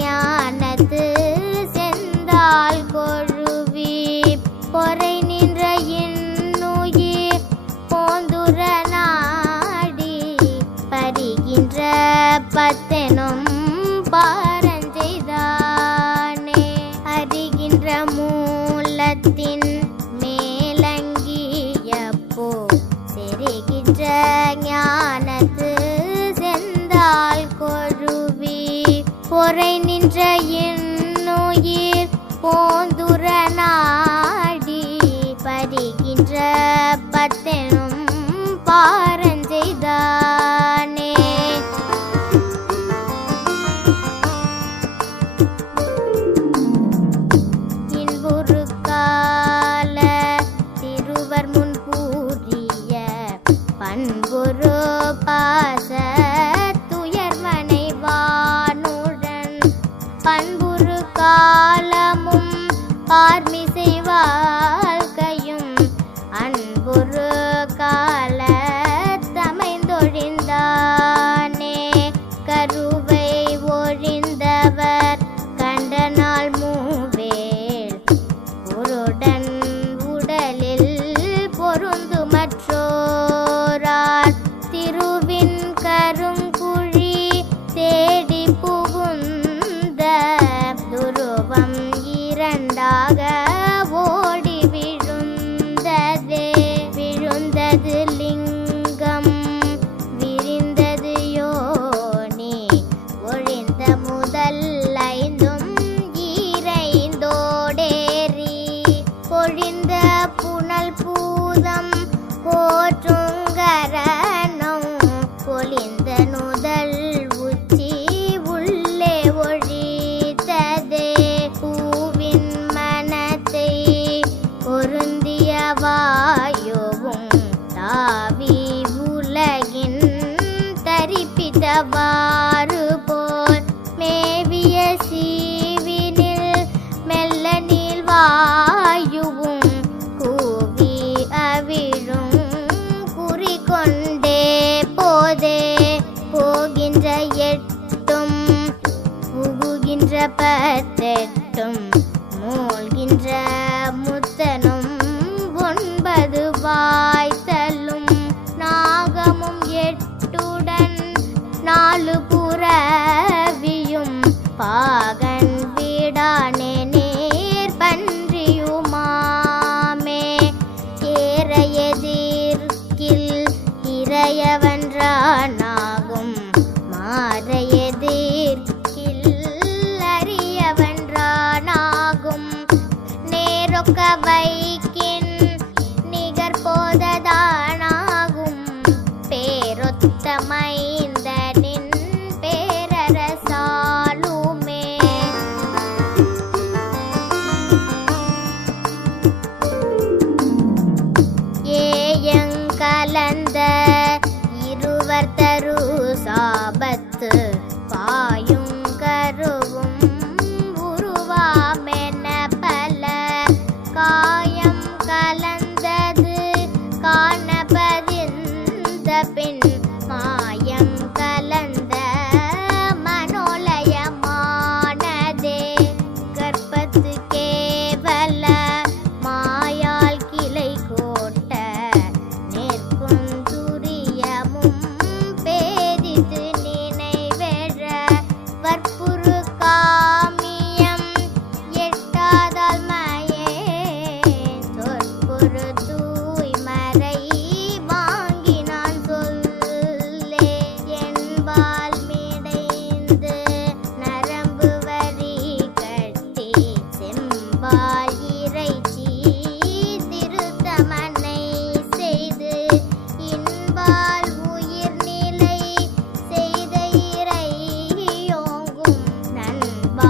ஞானத்து செந்தால் கொழுவி பொறை நின்ற இன்னுயிர் போந்துர நாடி பறிகின்ற பத்தெனும் பாரஞ்செய்தானே. அறிகின்ற மூலத்தின் மேலங்கியப்போ செறிகின்ற ஞானத்து செந்தால் கொழுவி பொறை நின்ற இன்னுயிர் போந்துர நாடி பறிகின்ற பத்தெனும் பாரஞ்செய்தானே. இன்புறு கால திருவர் முன் கூறிய பண்புரு பாச துயர்மனை வானுடன் பண்புரு காலமும் பார்மிசை வாழ்க்கையும் அன்புரு கால தமைந்தொழிந்தானே. கருவை ஒழிந்தவர் கண்ட நாள் மூவேல் பொருடன் உடலில் பொருந்து மற்றோரார் திருவின் கருங்குழி தேடி புகுந்த துருவம் இரண்டாக ஓடி விழுந்ததே. விழுந்தது லிங்கம் விரிந்தது யோனி ஒழிந்த முதல் ஐந்தும் ஈரைந்தோடேறி பொழிந்த புனல் பூதம் போற்றுங்கரணும் பொழிந்த நுதல் உச்சி உள்ளே ஒழித்ததே. பூவின் மனத்தை பொருந்திய வாயுவும் தாவி உலகின் தரிப்பித்தவாறு போல் மேவிய சீவினில் மெல்ல நீள் வாயுவும் கூவி அவிழும் குறிக்கொண்டே போதே. போகின்ற எட்டும் புகுகின்ற பத்தெட்டும் மூழ்கின்ற முத்தனும் ஒன்பது வாய்த்தலும் நாகமும் எட்டுடன் நாலு புறவியும் பாகன் வீடானே நேர் பன்றியுமாமே. ஏற எதிர்க்கில் இறையவன்றானாகும் மாற எதிர்க்கில் அறியவன்றானாகும். நேரொக்க வைக்கின் நிகர் போததானாகும் பேரொத்த மைந்தனின் பேரரசாலுமே. ஏயங்கலந்த இருவர் தரு சாபத்து பாயும் கருவும் உருவாமென பல காயம் கலந்தது காணபதிந்த பின் மாயம் கலந்த மனோலயமானதே. கற்பத்து கேவல மாயால் கிளை கோட்ட நிற்கும் துரியமும் பேதித்து நினைவெழ வற்புறு காமியம் எட்டாதால் மயே சொற்புறு தூய்மறை வாங்கினான் சொல்லே. என்பால் மிடைந்து நரம்பு வரி கட்டி செம்பால் இறைச்சி திருத்தமனை செய்து இன்பால் உயிர்நிலை செய்த இறையோங்கும் நண்பால்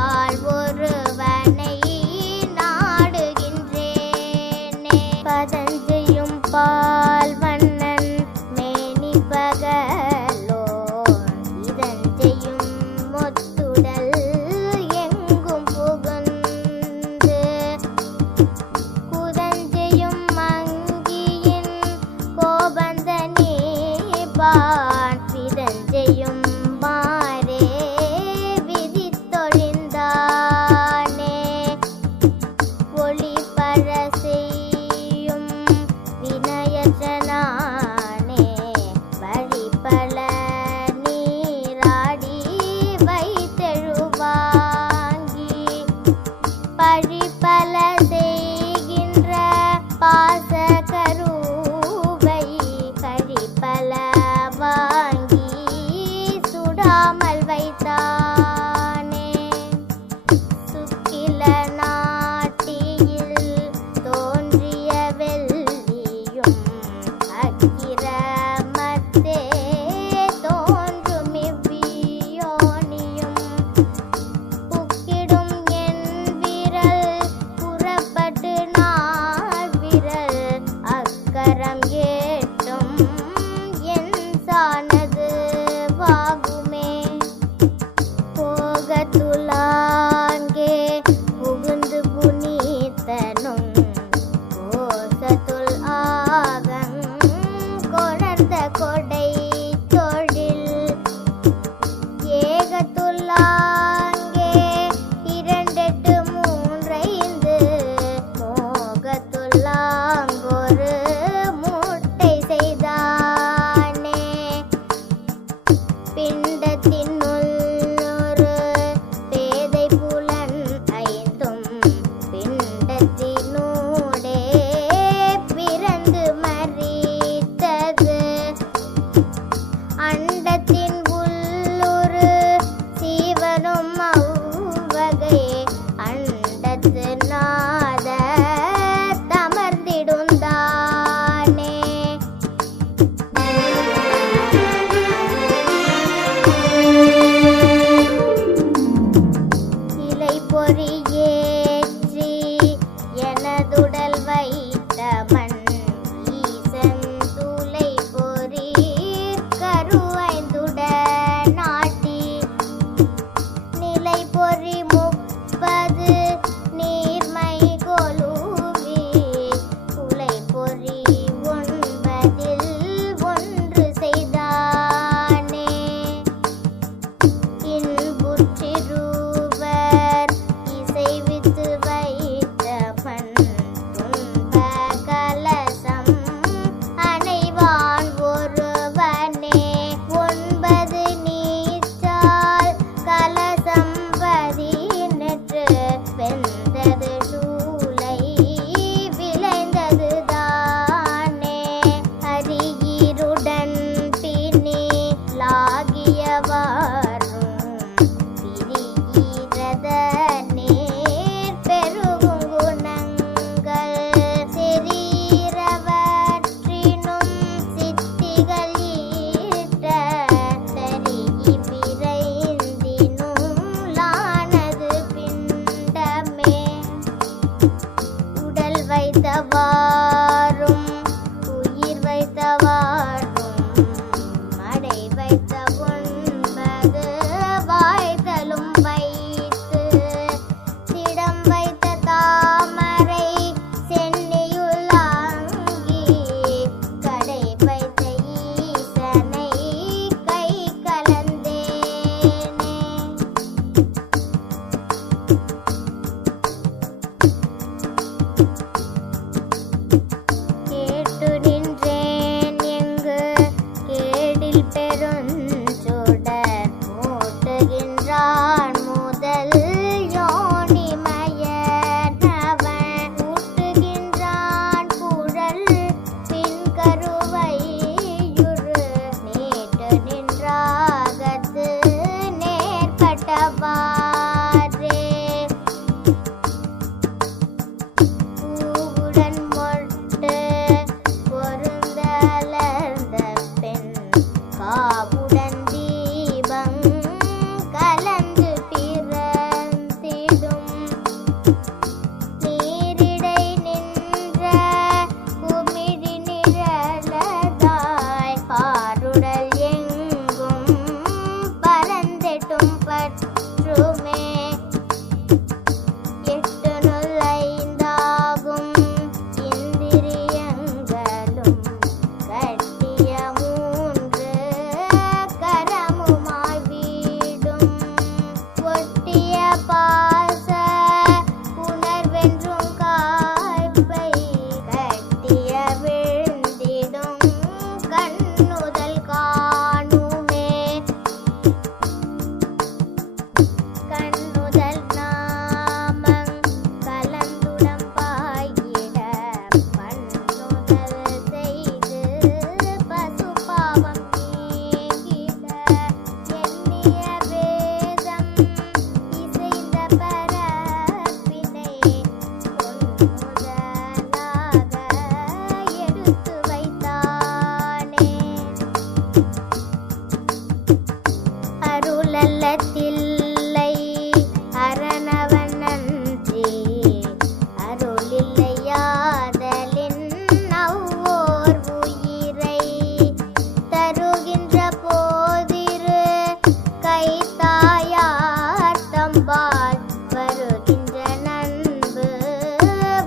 பால் வருகின்ற நண்பு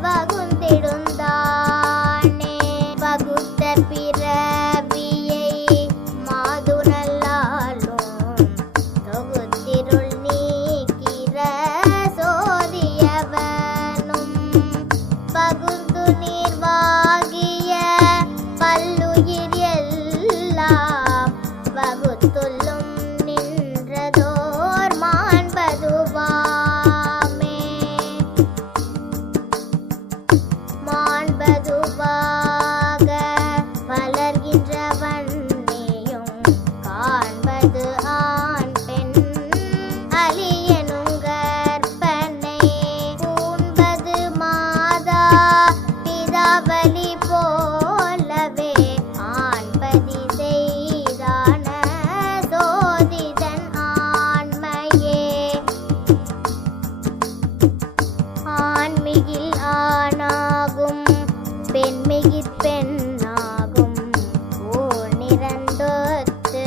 வகுந்திடுந்தானே வகுத்த பிறவியை மாதுனல்லாலும் தொகுத்திருள் நீக்கிற சோதியவனும் பகுந்து நீர்வாகிய பல்லுயிர் எல்லாம் வகுத்துள்ளும் நின்றதோர் மாண்பதுவாமே மாண்பதுவாக வளர்கின்ற வன்னியும் காண்பது ஆண் பெண் அலியனும் கற்பனை பூண்பது மாதா பிதாவலி போலவே ஆண்பதி செய்தான சோதிதன் ஆண்மையே ஆண்மிகில் ஆணாகும் பெண்மிகிற் பெண்ணாகும் ஓனிரண்டொத்து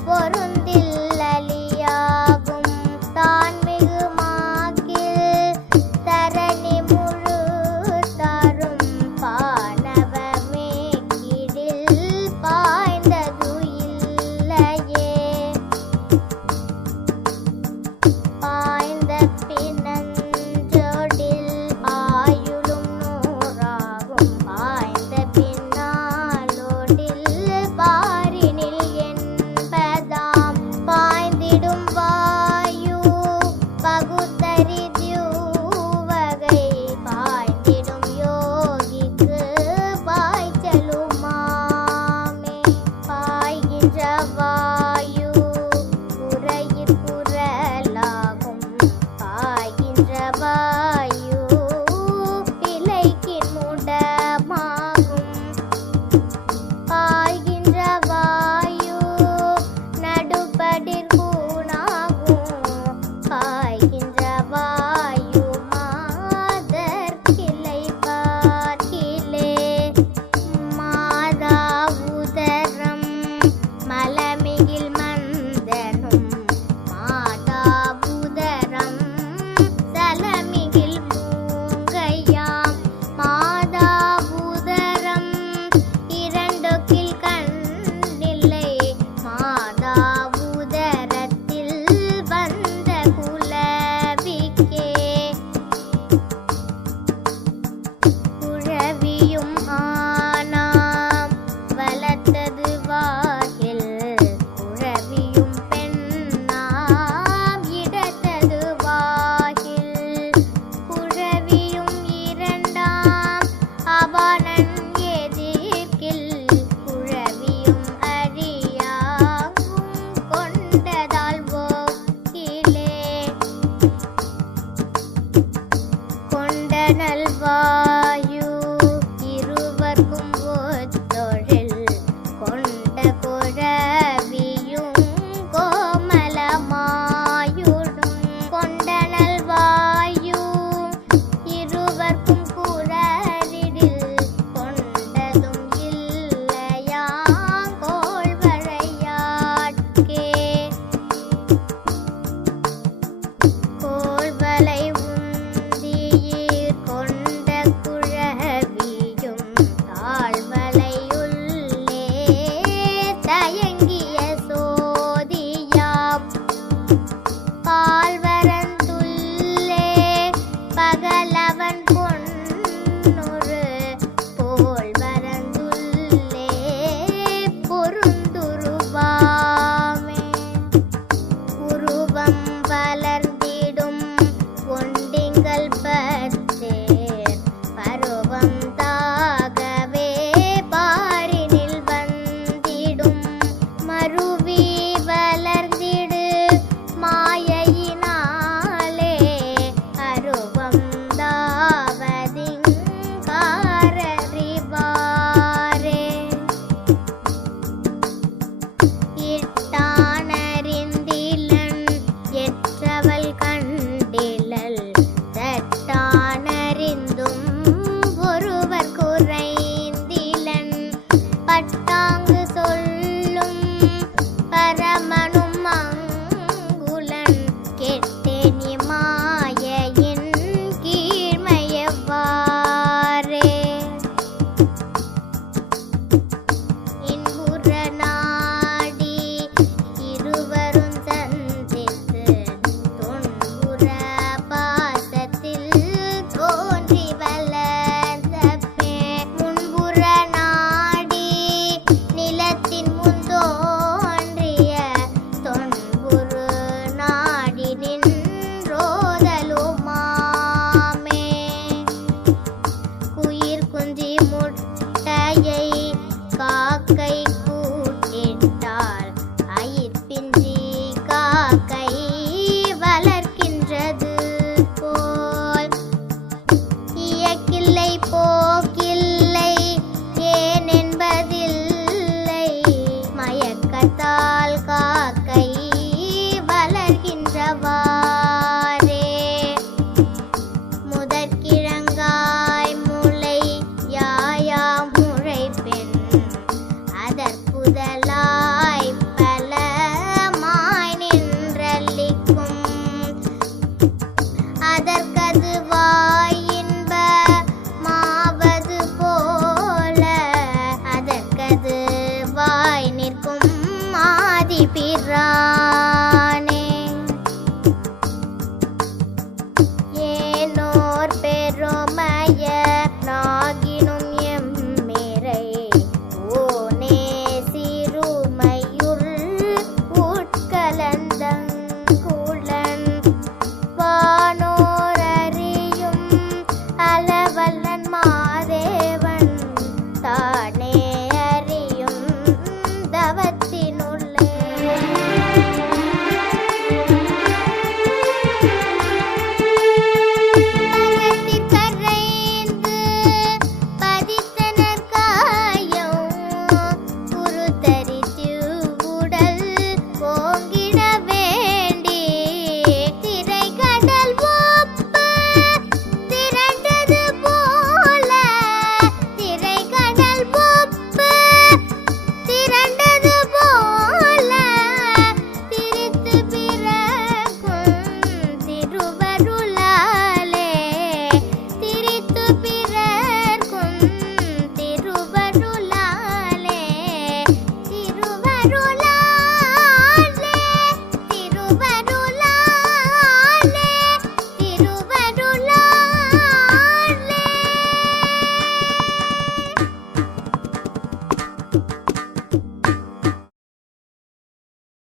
பொருந்தில் அலியாகும் தான்மிகு மாக்கில் தரணி முழு தாரும் பானவமே கிடில் பாய்ந்தது இல்லையே பாய்ந்த பின்னஞ்சோடில் ஆயுளும் நூறாகும் பாய்ந்த பின்னாலோடில் பாரினில் என்பதாம் பாய்ந்திடும் வாயு பகுத்தறித்யூவகை பாய்ந்திடும் யோகிக்கு பாய்ச்சலுமாமே பாய்கின்ற வாயு புறையிற் புரலாகும் பாய்கின்ற வாயு பிழைக்கின் முடமாகும் பாய்கின்ற வாயு நடுபடிற் கூணாகும் பாய்கின்ற வாயு மாதர் கிளை பார்க்கிலே மாதா உதரம் மலமிகில் மந்தனும் மாதா உதரம் சலமிகில் மூங்கையாம் மாதா உதரம் இரண்டொக்கில் கண்ணில்லை மாதா உதரத்தில் வந்த குலவிக்கே குழவியும் ஆனாம் வளர்த்தது வாகில் குழவியும் பெண்ணாம் இடத்தது வாகில் குழவியும் இரண்டாம் அபானன் எதிர்க்கில் குழவியும் அறியாகும் கொண்டதால் போக்கிலே கொண்டனல் வாயு இருவர்க்கும் ஒத்தொழில் கொண்ட குழவியும் கோமலமாயுடும் கொண்டனல் வாயு இருவர்க்கும் குழலிடில் கொண்டதும் இல்லையாங் கோள்வளையாட்கே கோள்வளை உந்தியீர் கொண்ட குழவியும் தாழ்வளையுள்ளே தயங்கிய சோதியாம் பால்வரந்துள்ளே பகலவன் பொன்னொரு போல்வரந்துள்ளே பொருந்துருவாமே உருவம் வளர்ந்திடும் ஒண்டிங்கள் பத்தேர் பருவம் தாகவே பாரினில் வந்திடும் மருவி வளர்ந்திடு மாயையினாலே அருவம் தாவதிங்காரறிவாரே இட்டானறிந்திலன் எற்றவள்